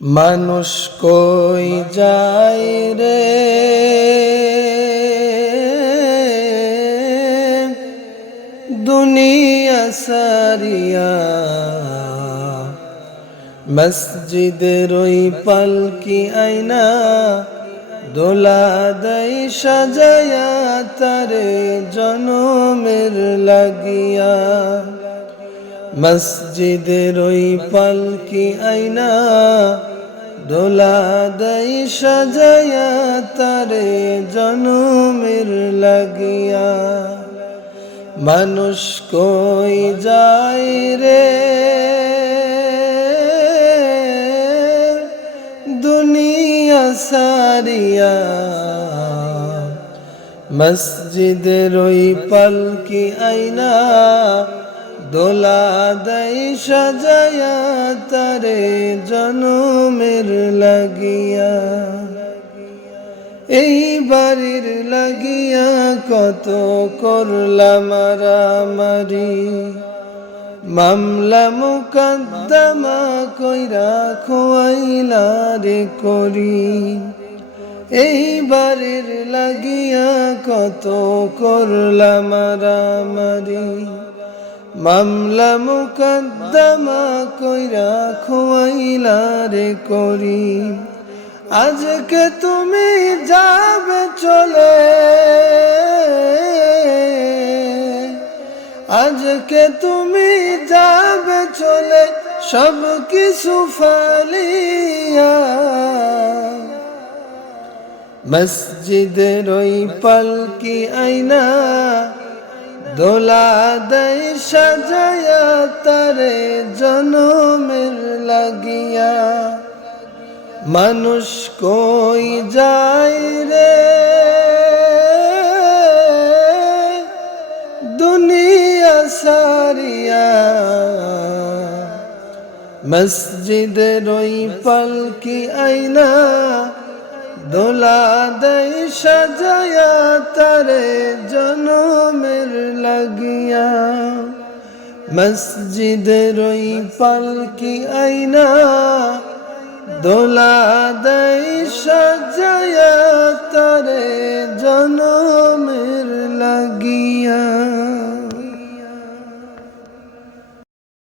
মানুষ কই যায় রে? দুনিয়া সারিয়া মসজিদের ওই পালকি আইনা দোলা দই সাজায়া তারে জনমের লাগিয়া। মসজিদের ওই পালকি আইনা দোলা দেই সাজায়া তারে জনমের লাগিয়া। মানুষ কই যায় রে? দুনিয়া সারিয়া। মসজিদের ওই পালকি আইনা দোলা দেই সাজায়া তারে জনমের লাগিয়া, এই বাড়ির লাগিয়া কত করলাম মারামারি মামলা মুকদ্দমা কইরা খোয়াইলা রে করি। এই বাড়ির লাগিয়া কত করলাম মারামারি মামলা মুকদ্দমা কইরা খোয়াইলা রে করি আজকে তুমি যাবে চলে। আজকে তুমি যাবে চলে, সব কিছু ফালিয়া। মসজিদের ওই পালকি আইনা দোলা দেয় সাজায়া তারে জনমের লাগিয়া। মানুষ কই যায় রে? দুনিয়া সারিয়া। মসজিদের ওই পালকি আইনা দোলা দেয় সাজায়া তারে জনমের লাগিয়া মসজিদের ওই পালকি আইনা দোলা দেয় সাজায়া তারে লাগিয়া